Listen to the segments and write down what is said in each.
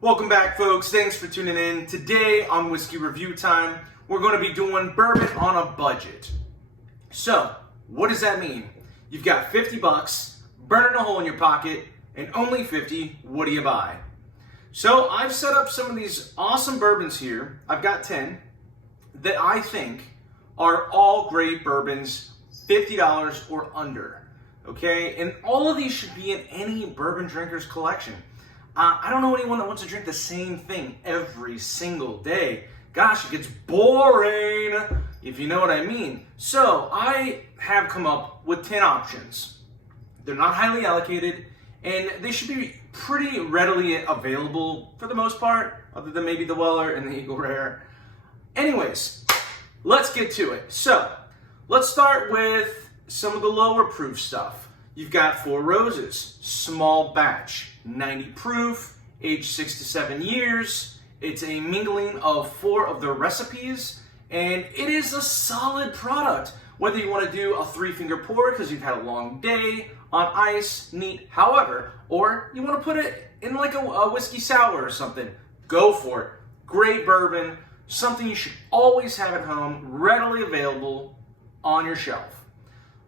Welcome back, folks. Thanks for tuning in. Today on Whiskey Review Time, we're going to be doing bourbon on a budget. So, what does that mean? You've got 50 bucks, burning a hole in your pocket, and only 50, what do you buy? So, I've set up some of these awesome bourbons here. I've got 10 that I think are all great bourbons, $50 or under. Okay? And all of these should be in any bourbon drinker's collection. I don't know anyone that wants to drink the same thing every single day. Gosh, it gets boring, if you know what I mean. So I have come up with 10 options. They're not highly allocated, and they should be pretty readily available for the most part, other than maybe the Weller and the Eagle Rare. Anyways, let's get to it. So let's start with some of the lower proof stuff. You've got Four Roses, small batch, 90 proof, aged 6 to 7 years. It's a mingling of 4 of their recipes, and it is a solid product. Whether you want to do a 3-finger pour because you've had a long day on ice, neat, however, or you want to put it in like a whiskey sour or something, go for it. Great bourbon, something you should always have at home, readily available on your shelf.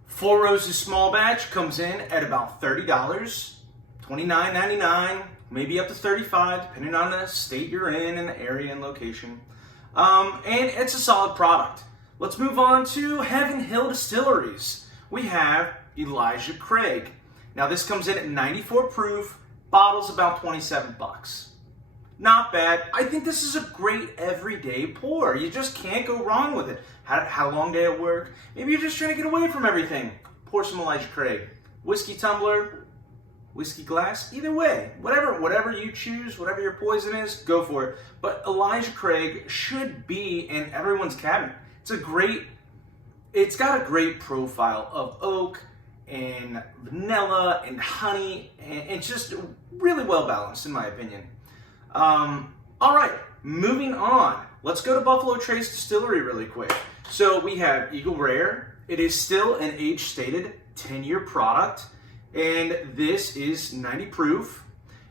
Four Roses small batch comes in at about $30, $29.99, maybe up to $35, depending on the state you're in and the area and location. And it's a solid product. Let's move on to Heaven Hill Distilleries. We have Elijah Craig. Now this comes in at 94 proof, bottles about 27 bucks. Not bad. I think this is a great everyday pour. You just can't go wrong with it. Had a long day at work. Maybe you're just trying to get away from everything. Pour some Elijah Craig. Whiskey tumbler, whiskey glass, either way. Whatever you choose, whatever your poison is, go for it. But Elijah Craig should be in everyone's cabinet. It's got a great profile of oak and vanilla and honey, and it's just really well balanced in my opinion. All right, moving on. Let's go to Buffalo Trace Distillery really quick. So we have Eagle Rare. It is still an age-stated 10-year product, and this is 90 proof.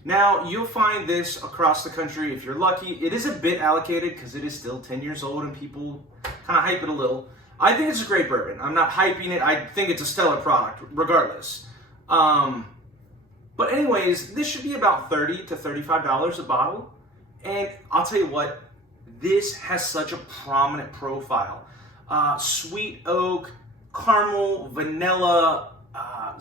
Now, you'll find this across the country if you're lucky. It is a bit allocated because it is still 10 years old and people kind of hype it a little. I think it's a great bourbon. I'm not hyping it. I think it's a stellar product regardless. But anyways, this should be about $30 to $35 a bottle. And I'll tell you what, this has such a prominent profile. Sweet oak, caramel, vanilla, a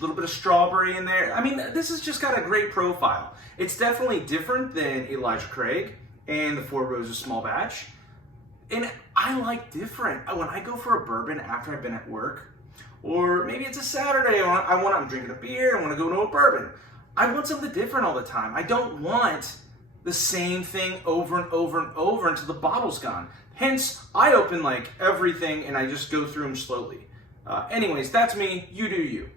little bit of strawberry in there. I mean, this has just got a great profile. It's definitely different than Elijah Craig and the Four Roses small batch. And I like different. When I go for a bourbon after I've been at work, or maybe it's a Saturday, I'm drinking a beer, I want to go to a bourbon. I want something different all the time. I don't want the same thing over and over and over until the bottle's gone. Hence, I open like everything and I just go through them slowly. Anyways, that's me, you do you.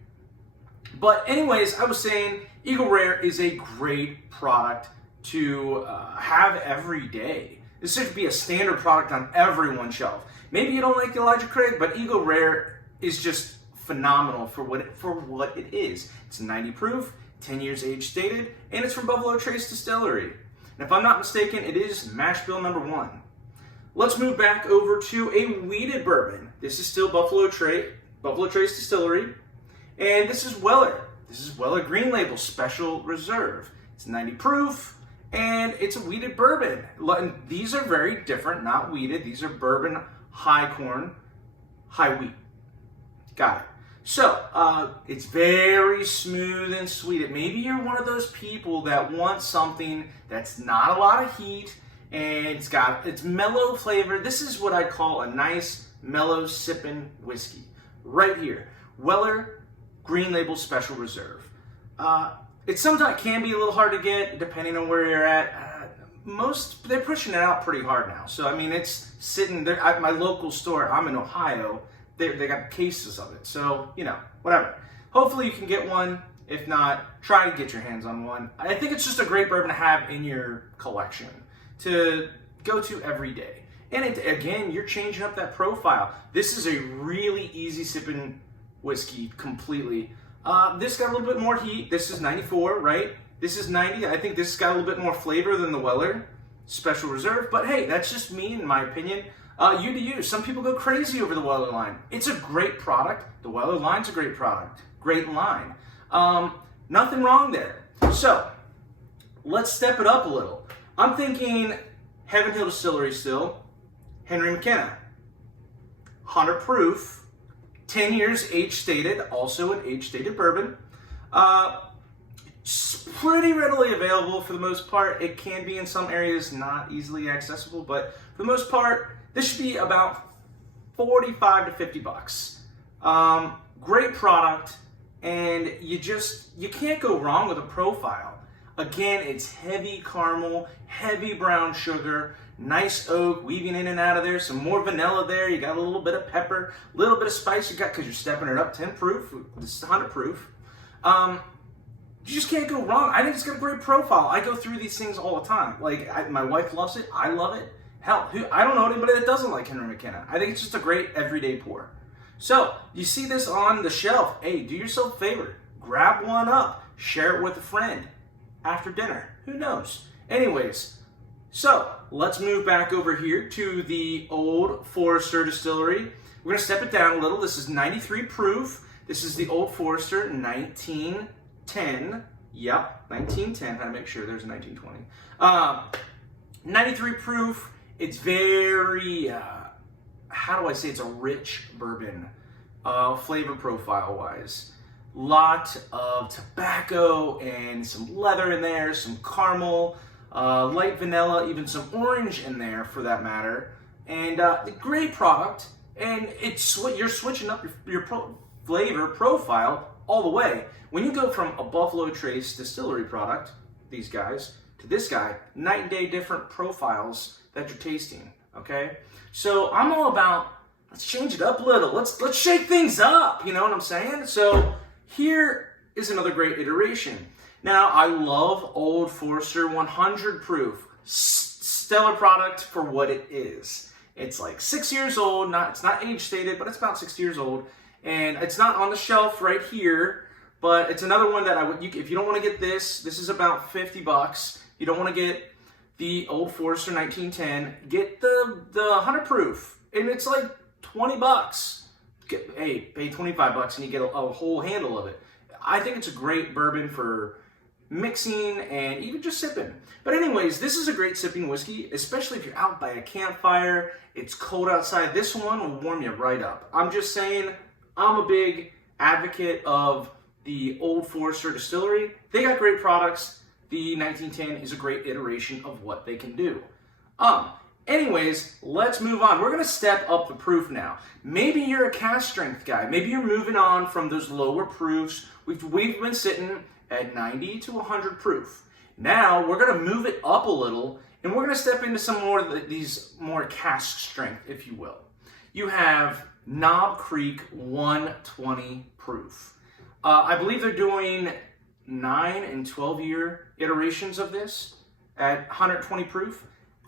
But anyways, I was saying Eagle Rare is a great product to have every day. This should be a standard product on everyone's shelf. Maybe you don't like Elijah Craig, but Eagle Rare is just phenomenal for what it is. It's 90 proof, 10 years age stated, and it's from Buffalo Trace Distillery. And if I'm not mistaken, it is mash bill number 1. Let's move back over to a wheated bourbon. This is still Buffalo Trace Distillery, and this is Weller. This is Weller Green Label Special Reserve. It's 90 proof, and it's a wheated bourbon. These are very different, not wheated. These are bourbon high corn, high wheat. Got it. So, it's very smooth and sweet. Maybe you're one of those people that want something that's not a lot of heat, and it's mellow flavor. This is what I call a nice, mellow sipping whiskey. Right here. Weller Green Label Special Reserve. It sometimes can be a little hard to get, depending on where you're at. They're pushing it out pretty hard now. So, I mean, it's sitting there at my local store. I'm in Ohio. They got cases of it. So, whatever. Hopefully you can get one. If not, try to get your hands on one. I think it's just a great bourbon to have in your collection to go to every day. And again, you're changing up that profile. This is a really easy sipping whiskey completely. This got a little bit more heat. This is 94, right? This is 90. I think this has got a little bit more flavor than the Weller Special Reserve, but hey, that's just me in my opinion. You to you. Some people go crazy over the Weller line. It's a great product. The Weller line's a great product. Great line. Nothing wrong there. So, let's step it up a little. I'm thinking Heaven Hill Distillery still. Henry McKenna. 100 proof. 10 years age stated. Also an age stated bourbon. It's pretty readily available for the most part. It can be in some areas not easily accessible, but for the most part, this should be about 45 to 50 bucks. Great product, and you can't go wrong with a profile. Again, it's heavy caramel, heavy brown sugar, nice oak weaving in and out of there, some more vanilla there. You got a little bit of pepper, a little bit of spice you got because you're stepping it up. 10 proof, this is 100 proof. You just can't go wrong. I think it's got a great profile. I go through these things all the time. Like, my wife loves it. I love it. Hell, I don't know anybody that doesn't like Henry McKenna. I think it's just a great everyday pour. So, you see this on the shelf. Hey, do yourself a favor. Grab one up. Share it with a friend. After dinner. Who knows? Anyways, so let's move back over here to the Old Forester Distillery. We're going to step it down a little. This is 93 proof. This is the Old Forester 1910. Yep, 1910. How to make sure there's a 1920. 93 proof. It's very, how do I say, it's a rich bourbon, flavor profile wise. Lot of tobacco and some leather in there, some caramel, light vanilla, even some orange in there for that matter. And the great product, and you're switching up your flavor profile all the way. When you go from a Buffalo Trace distillery product, these guys, to this guy, night and day different profiles that you're tasting, okay? So I'm all about, let's change it up a little. Let's shake things up, you know what I'm saying? So here is another great iteration. Now, I love Old Forester 100 proof. Stellar product for what it is. It's like 6 years old, it's not age stated, but it's about 6 years old. And it's not on the shelf right here, but it's another one that if you don't want to get this is about 50 bucks. You don't want to get the Old Forester 1910, get the 100 proof, and it's like 20 bucks. Pay 25 bucks and you get a whole handle of it. I think it's a great bourbon for mixing and even just sipping. But anyways, this is a great sipping whiskey, especially if you're out by a campfire, it's cold outside. This one will warm you right up. I'm just saying, I'm a big advocate of the Old Forester Distillery. They got great products. The 1910 is a great iteration of what they can do. Anyways, let's move on. We're going to step up the proof now. Maybe you're a cask strength guy. Maybe you're moving on from those lower proofs. We've been sitting at 90 to 100 proof. Now, we're going to move it up a little, and we're going to step into some more of these more cask strength, if you will. You have Knob Creek 120 proof. I believe they're doing 9 and 12 year iterations of this at 120 proof.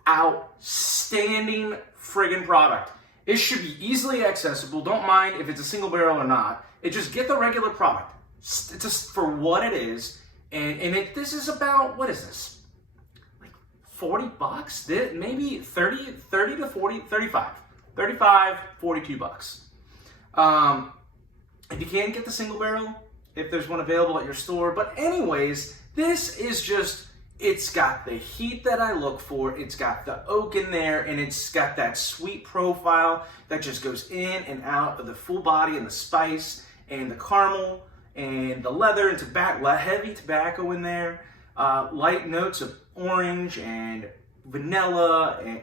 Outstanding friggin' product. It should be easily accessible. Don't mind if it's a single barrel or not. Just get the regular product. It's just for what it is. And this is about, what is this? Like 40 bucks? Maybe 30 to 40, 35. 35, 42 bucks. If you can't get the single barrel, if there's one available at your store. But anyways, this is just, it's got the heat that I look for, it's got the oak in there, and it's got that sweet profile that just goes in and out of the full body and the spice and the caramel and the leather and tobacco, heavy tobacco in there, light notes of orange and vanilla, and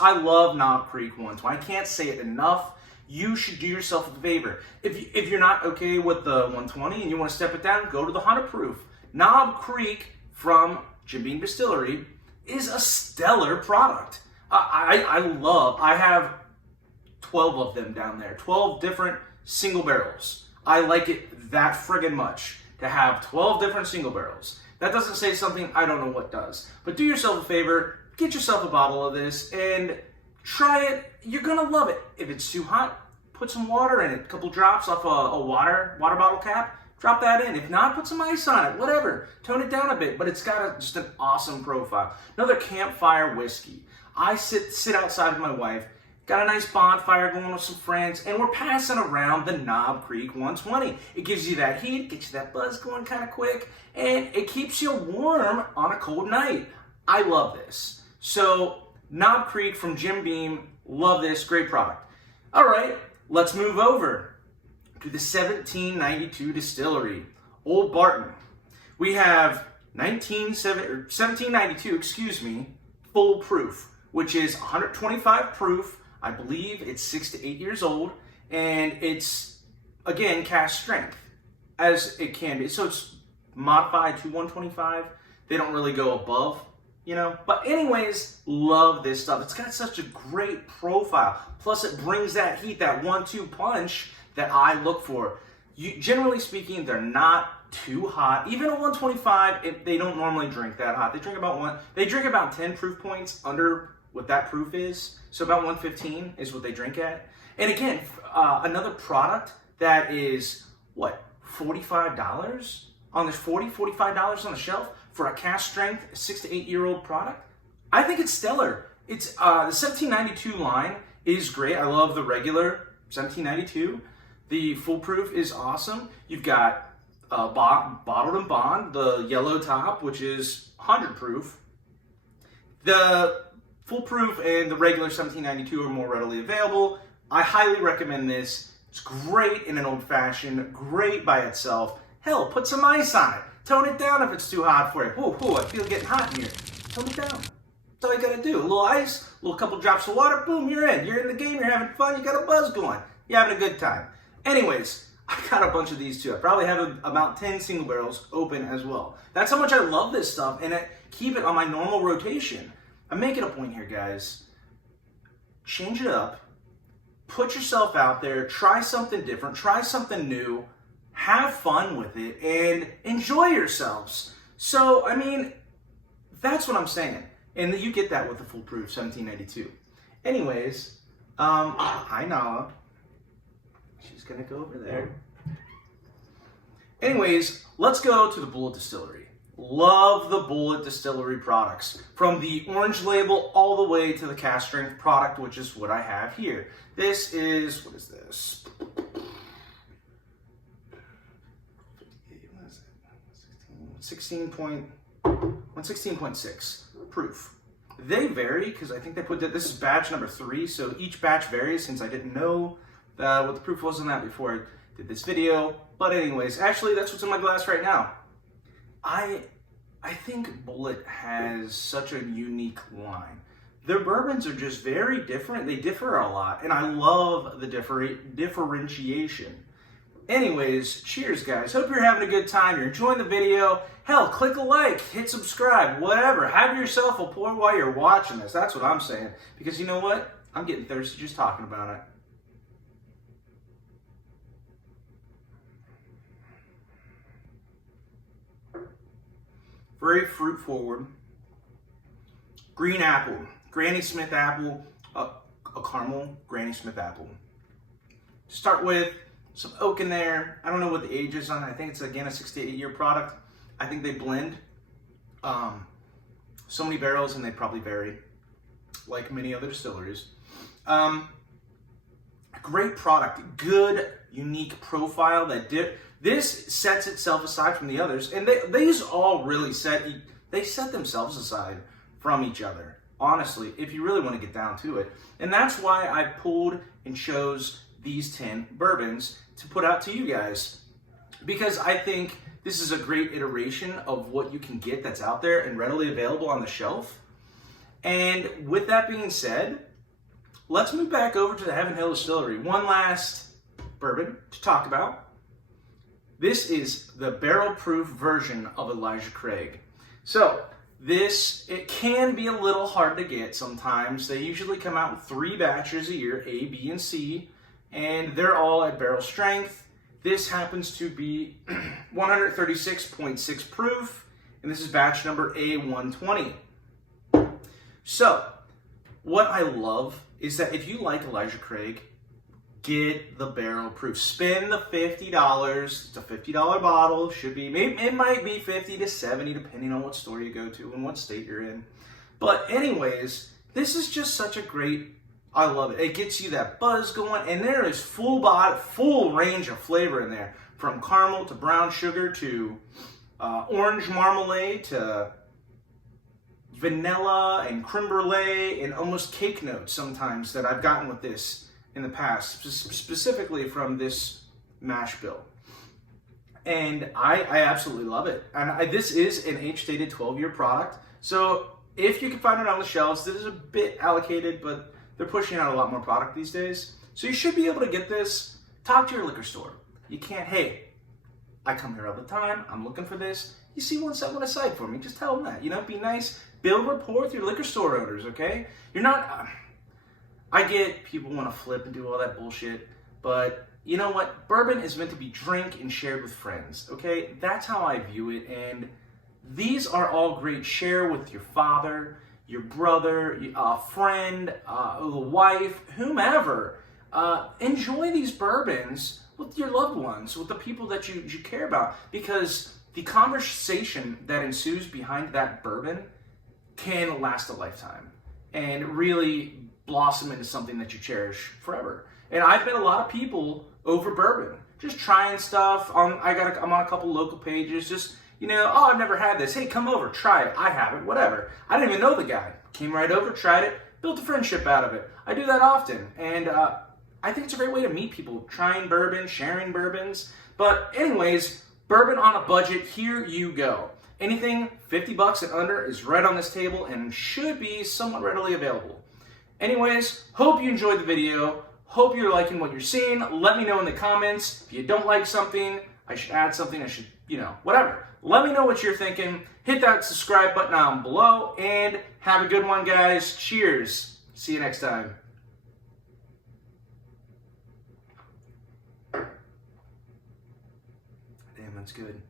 I love Knob Creek 120. I can't say it enough. You should do yourself a favor. If you're not okay with the 120 and you want to step it down, go to the 100 proof. Knob Creek from Jim Beam Distillery is a stellar product. I have 12 of them down there, 12 different single barrels. I like it that friggin' much to have 12 different single barrels. That doesn't say something, I don't know what does. But do yourself a favor, get yourself a bottle of this and try it. You're gonna love it. If it's too hot, put some water in it, a couple drops off a water bottle cap, drop that in. If not, put some ice on it, whatever. Tone it down a bit, but it's got just an awesome profile. Another campfire whiskey. I sit outside with my wife, got a nice bonfire going with some friends, and we're passing around the Knob Creek 120. It gives you that heat, gets you that buzz going kind of quick, and it keeps you warm on a cold night. I love this. So, Knob Creek from Jim Beam, love this, great product. All right, let's move over to the 1792 distillery, Old Barton. We have 1792, full proof, which is 125 proof. I believe it's 6 to 8 years old, and it's, again, cask strength, as it can be. So it's modified to 125. They don't really go above, you know. But anyways, love this stuff. It's got such a great profile. Plus, it brings that heat, that 1-2 punch that I look for. Generally speaking, they're not too hot. Even at 125, they don't normally drink that hot. They drink about 10 proof points under what that proof is. So about 115 is what they drink at. And again, another product that is, what, $45 on this, $45 on the shelf for a cask strength 6 to 8 year old product. I think it's stellar. It's the 1792 line is great. I love the regular 1792. The full proof is awesome. You've got bottled and bond, the yellow top, which is 100 proof. The full proof and the regular 1792 are more readily available. I highly recommend this. It's great in an old fashioned, great by itself. Hell, put some ice on it. Tone it down if it's too hot for you. Whoa, I feel it getting hot in here. Tone it down. That's all you gotta do. A little ice, a little couple drops of water, boom, you're in. You're in the game, you're having fun, you got a buzz going. You're having a good time. Anyways, I got a bunch of these too. I probably have about 10 single barrels open as well. That's how much I love this stuff, and I keep it on my normal rotation. I'm making a point here, guys. Change it up. Put yourself out there. Try something different. Try something new. Have fun with it and enjoy yourselves. So, I mean, that's what I'm saying. And you get that with the full proof 1792. Anyways, hi Nala. She's gonna go over there. Anyways, let's go to the Bulleit Distillery. Love the Bulleit Distillery products. From the orange label all the way to the cask strength product, which is what I have here. This is, what is this? 116.6 proof. They vary because I think they put that, this is batch number 3, so each batch varies since I didn't know what the proof was on that before I did this video. But anyways, actually that's what's in my glass right now. I think Bulleit has such a unique line. Their bourbons are just very different. They differ a lot, and I love the differentiation. Anyways, cheers guys. Hope you're having a good time. You're enjoying the video. Hell, click a like, hit subscribe, whatever. Have yourself a pour while you're watching this. That's what I'm saying. Because you know what? I'm getting thirsty just talking about it. Very fruit forward. Green apple, Granny Smith apple, a caramel Granny Smith apple. Start with some oak in there. I don't know what the age is on it. I think it's again a 6 to 8 year product. I think they blend so many barrels and they probably vary like many other distilleries. Great product, good, unique profile that this sets itself aside from the others, and these all really set themselves aside from each other, honestly, if you really want to get down to it. And that's why I pulled and chose these 10 bourbons to put out to you guys, because I think this is a great iteration of what you can get that's out there and readily available on the shelf. And with that being said, let's move back over to the Heaven Hill Distillery. One last bourbon to talk about. This is the barrel-proof version of Elijah Craig. So this, it can be a little hard to get sometimes. They usually come out in 3 batches a year, A, B, and C, and they're all at barrel strength. This happens to be 136.6 proof, and this is batch number A120. So, what I love is that if you like Elijah Craig, get the barrel proof. Spend the $50. It's a $50 bottle. Should be, maybe it might be 50 to 70 depending on what store you go to and what state you're in. But anyways, this is just such a great, I love it. It gets you that buzz going, and there is full range of flavor in there, from caramel to brown sugar to orange marmalade to vanilla and creme brulee and almost cake notes sometimes that I've gotten with this in the past, specifically from this mash bill. And I absolutely love it. And this is an age-stated 12-year product. So if you can find it on the shelves, this is a bit allocated, but they're pushing out a lot more product these days. So you should be able to get this. Talk to your liquor store. You can't, hey, I come here all the time, I'm looking for this. You see one set one aside for me, just tell them that. You know, be nice, build rapport with your liquor store owners, okay? You're not, I get people want to flip and do all that bullshit, but you know what? Bourbon is meant to be drank and shared with friends, okay? That's how I view it, and these are all great. Share with your father, your brother, a friend, the wife, whomever. Enjoy these bourbons with your loved ones, with the people that you care about, because the conversation that ensues behind that bourbon can last a lifetime and really blossom into something that you cherish forever. And I've met a lot of people over bourbon, just trying stuff. I'm on a couple local pages, just, you know, oh, I've never had this. Hey, come over, try it. I have it, whatever. I didn't even know the guy. Came right over, tried it, built a friendship out of it. I do that often, and I think it's a great way to meet people, trying bourbon, sharing bourbons. But anyways, bourbon on a budget, here you go. Anything $50 and under is right on this table and should be somewhat readily available. Anyways, hope you enjoyed the video. Hope you're liking what you're seeing. Let me know in the comments. If you don't like something, I should add something, I should, you know, whatever. Let me know what you're thinking. Hit that subscribe button down below and have a good one, guys. Cheers. See you next time. Damn, that's good.